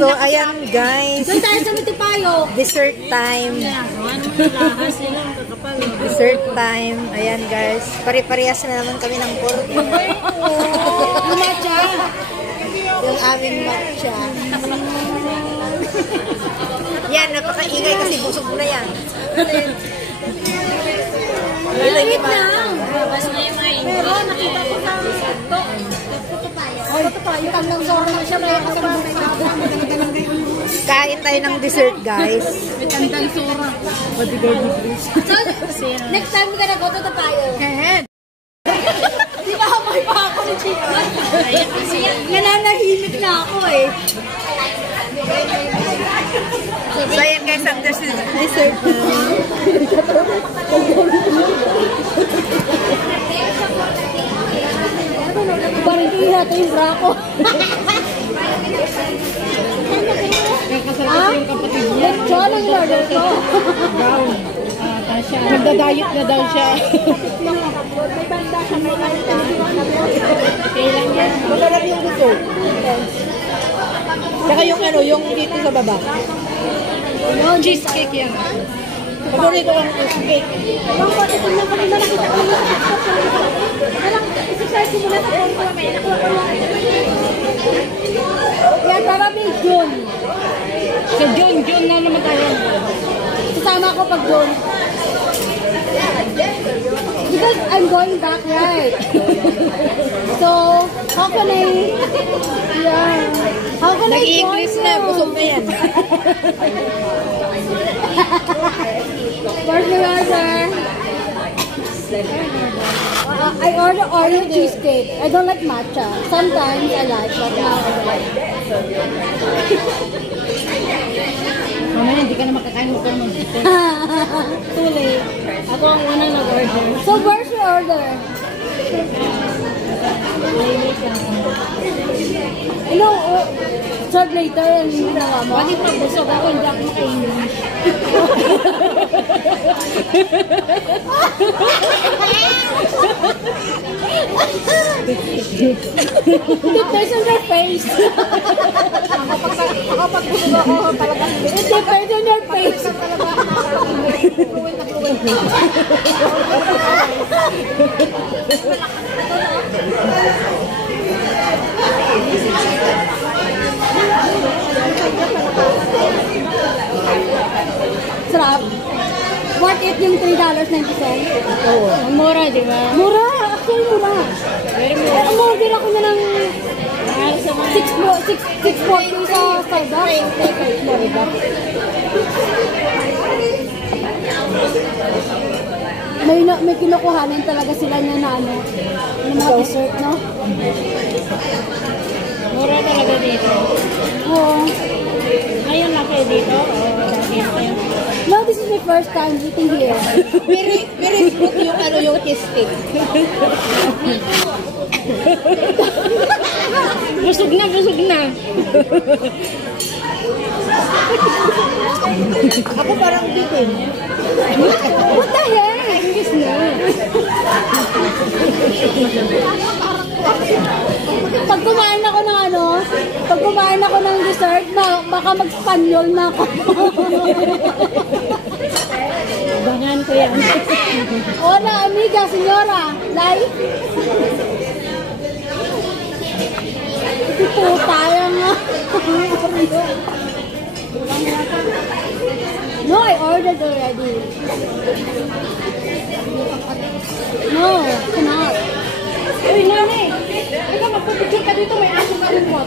So, ayan guys. Doon tayo sa Mitipayo. Dessert time. Dessert time. Ayan guys. Pare-parehas na naman kami ng pork. Yung matcha. Yung aming matcha. Yan, napakaingay kasi busog na yan. Wait lang. Bas na yung mga ingay. Pero nakita ko sa TikTok. Mitipayo. Kamlang zoro na siya. Kain tayo ng dessert guys. May tandang zoro. So, next time ka na-go to Tapayo. Di ba habay pa ako ni Chika? Nananahimik na ako eh. So ayan guys, ang dessert. Parang natin yung bra ko. Lechon ang order ko. Nagda-diet na daw siya. May banda siya, may diet na. Kailan yan? Malalap yung gusto. Saka yung ano, yung dito sa baba. Cheesecake yan. Paborito ang cheesecake. Ang pati ko na kanina nakita ko na. Alam, isa-share ko muna sa phone ko naman. Nakuha ko lang. Yan, para may June. Sa June na naman tayo. Sasama ko pag June. Because I'm going back, right? So, how can I... Yeah. How can I join you? Nag-i-English na, busog na yan. Where's your order? I order cheesecake. I don't like matcha. Sometimes I like, but now I don't like. Mamaya, hindi ka na makakain mo pa naman. Too late. Ako ang unang nag-order. So, where's your order? Hello, serve later and ginawa mo? Bakit pa busog ako, hindi ako makainin. It depends on your face. Ako pag busog ako, talaga hindi. It depends on your face. Fluent na fluent. Sarap. Worth it yung $3.90. Oo. Ang mura, di ba? Mura. Actually, mura. Very mura. Umorder ako na ng 640 sa Starbucks. May kinukuhanan talaga sila ng ano, ng mga dessert, no? Mura talaga dito. Oo. Ngayon na kayo dito? No, this is my first time eating here. Very good yung ano yung cheesecake. Busog na, busog na. Ako parang bitin. What the heck? English na. Pag kumain ako ng ano, pag kumain ako ng dessert, baka mag-Spanyol na ako. Bangan ko yan. Hola, amiga, señora. Like? Puta yan nga. No, I ordered already. No, cannot. Uy, nani! Ikaw, magpapicture ka dito, may aso ka rin mo.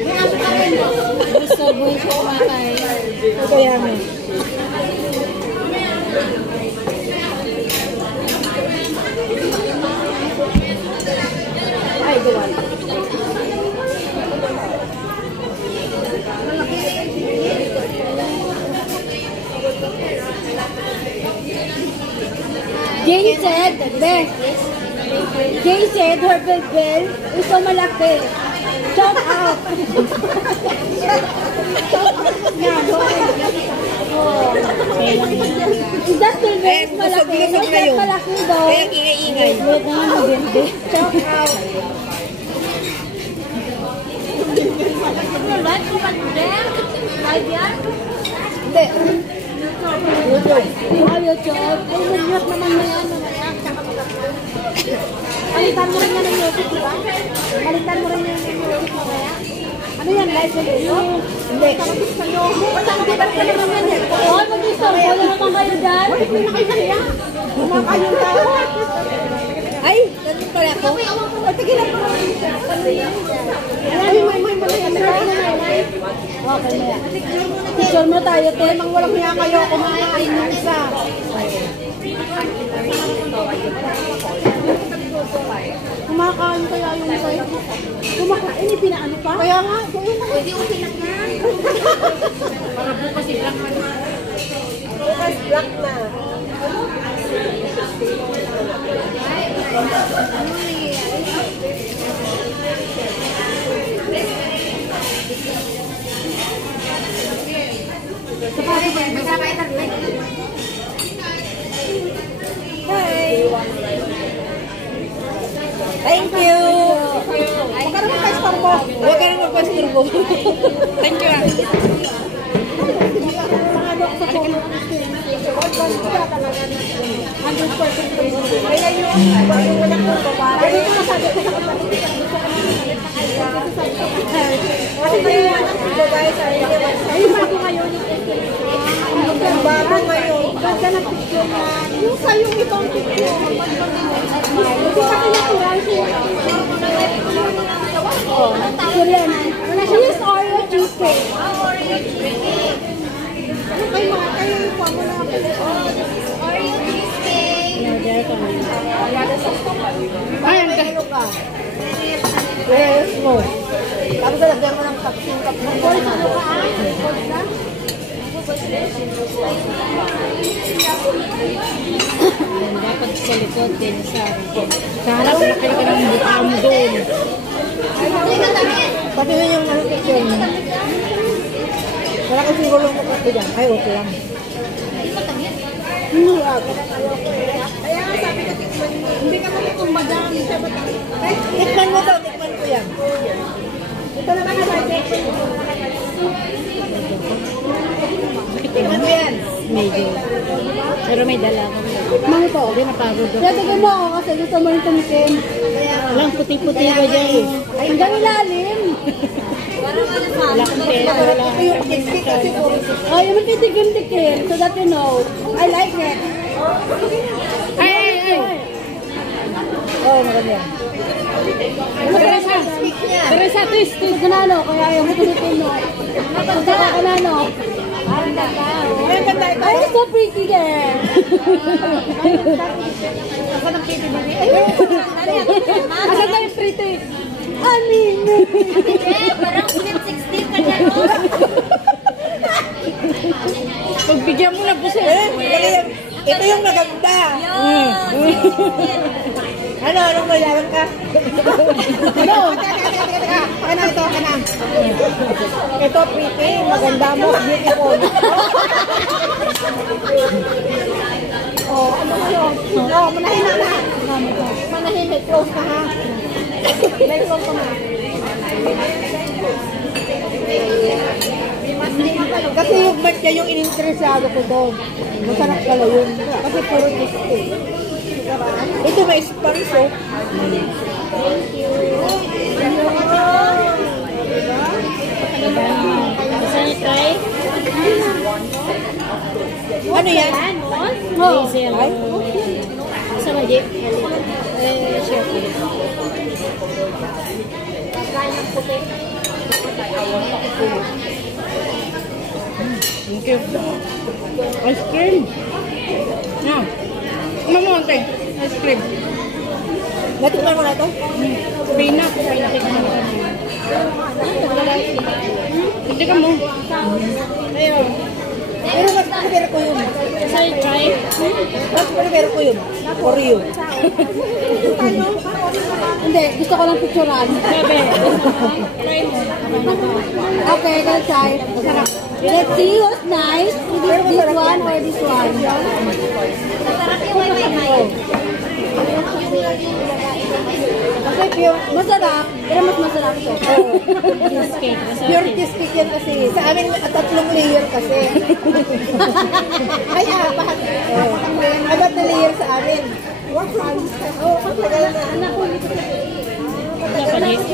May aso ka rin mo. Gusto mo yung kumakain. Ito yan eh. Ay, gawan. Jay said, Beth, Jay said her bill is so malaki. Shout out. Yeah, go ahead. Oh. Is that still very malaki? Busog na yun. Malaki daw. Kaya ingay-ingay. Shout out. Hindi. YouTube. YouTube. Ay, mag-work naman na yan. Balitan mo rin yan ng YouTube, di ba? Balitan mo rin yan ng YouTube mamaya. Ano yan? Live video? Hindi. Pagkakita ka naman yan eh. Oo, mag-istorbo na naman kayo dyan. Hindi na kayo kaya. Kumakayo na. Ay, nandun pala ako. Patigilan mo naman. Ay, may okay, maya. Picture mo tayo, te. Mang walang niya kayo. Kumakain yung isa. Kumakain kaya yung isa. Kumakain, pinaano pa? Kaya nga. Pwede usinak yan. Para bukas i-black man. Bukas black na. Thank you. Huwag ka naman pa-istorbo. Huwag ka naman magpa-istorbo. Thank you. Pangalok sa polo. 100% kaya yung wala ko babara. Kaya yung masabi ko sa kapatid. Kasi ba yung babae sa inyo? Ay, bago ngayon yung bago ngayon. Ganda ng picture na. Yung sa yung ibang picture. Hindi ka kinatural siya. Picture yan. Here's Oreo cheesecake. Oreo cheesecake. Ano kayo mga kayo yung formula ng Oreo cheesecake. Ay, ang kayo ka. Yes, mo. Tapos talagyan mo ng kapsing kapsing. Boy, ano ka? Boy na? Dapat sa likod din sa harap na kayo ka ng bukha mo doon. Pati na yung picture mo. Wala kasi gulong ko pati dyan. Ay, okay lang. Kaya sabi ka, hindi ka kung madami. Tikman mo daw, tikman ko yan. Ito naman na budget. Tikman mo yan. Medyo. Pero may dala ko. Mang ito. Hindi napagod ako. Kaya tignan mo ako kasi gusto mo yung tumikim. Walang puti-puti ba dyan? Hanggang ilalim. Wala kong pera. Wala kong pera. Oh, yung magtitikim-tikim so that you know. I like it. Ay! Oh, maganda. Teresa, twist. Ganano, kaya yung Filipino. Pagka ka ganano. Ay, ganda ito. Ay, so pretty there. Ako ng pretty baby. Asan tayo pretty? Amin. Parang 16 ka dyan. Pagbigyan mo na po siya. Ito yung maganda. Ano? Anong mayaman ka? Ano? Ano ito? Ano? Ito pretty. Maganda mo. Beautiful. Oh, ano yun? Oh, manahin na. Manahin, may close ka ha. May close ka na. Kasi yung match niya yung ininteresado ko doon. Masarap pala yun. Kasi puro cheesecake. Ito may sponge oh. Thank you. Gusto niyo try? Ano yan? Oh. Sa magic? Sure. Thank you. Ice cream. Now, mamonte. Ice cream. Natikman mo na ito? Pinak. Pinatikman mo na. Hindi ka mo. Ayun. Pero mas prefer ko yun. Sorry, try. Mas prefer ko yun. Oreo. Hindi, gusto ko lang picturean. Bebe. Try mo. Okay, let's try. Let's see who's nice. This one or this one? Sarap yung may. Kasi pure, masarap, pero mas masarap ito. Cheesecake. Pure cheesecake yan kasi. Sa amin, 3 layer kasi. Ay, 4. Apat na layer sa amin. Oo, kapagalan na. Anak ko, dito sa Japanese.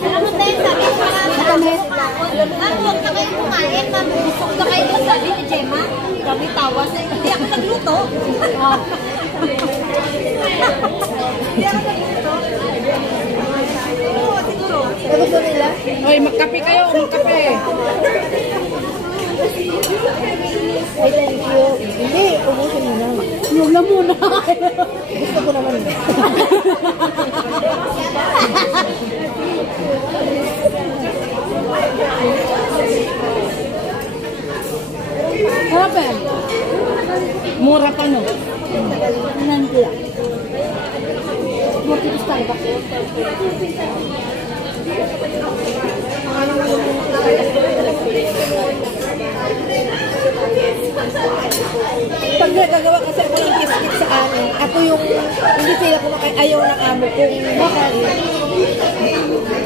Salamat tayo sa akin. Ma'am, huwag na kayo kumain. Ma'am, busog na kayo sabi ni Gemma. Kami tawas. Hindi ako nagluto. Hindi ako nagluto. Oo, siguro. gusto nila. Hoy, magkape kayo, magkape. Ay, thank you. Hindi, ubusin mo na. Huwag na muna. Gusto ko naman. Harapin. Mura pa no? Nandiyan lang. Mura tayo ba? Pag nagagawa kasi ako ng biscuit sa amin, ako yung hindi sila kumakain, ayaw ng amo kong makain.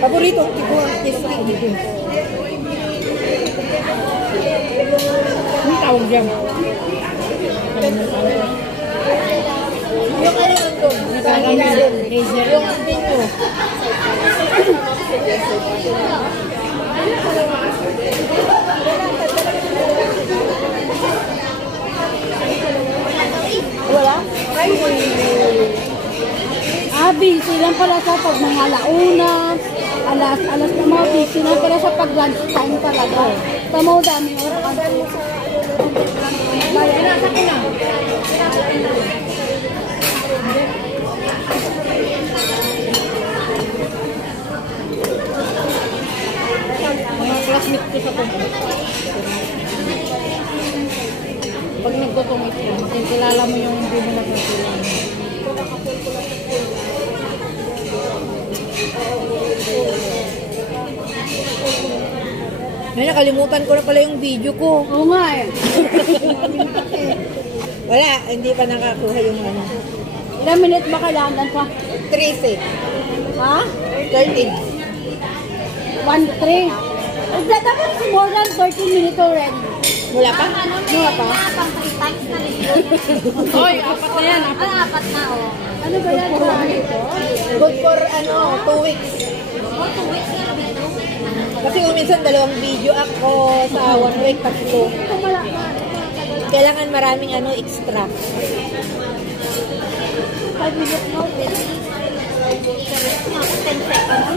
Paborito ko ang biscuit. Ang tawag dyan. Yung ano lang doon, sa ilalim. Yung dito. Wala? Ay, Busy lang pala sa pag mga launa, alas na mga busy lang pala sa pag lunch time talaga. Tama mo dami oras. Bayan na, sakin na. Mga classmate ko sa kumpanya. Pag nagko-commit ka, makikilala mo yung hindi mo nagkakilala. Ay, nakalimutan ko na pala yung video ko. Oo nga eh. Wala, hindi pa nakakuha yung ano. Ilang minutes ba kailangan pa? 13. Ha? 13. 1-3. Dapat more than 30 minutes already. Wala pa? Wala pa? Pang 3 times na rin. Hoy, apat na yan. Apat na, oh. Ano ba yan? Good for 2 weeks. Oh, 2 weeks na rin. Kasi minsan 2 video ako sa 1 week, 3. Kailangan maraming extra. 5 minutes notice. 10 seconds.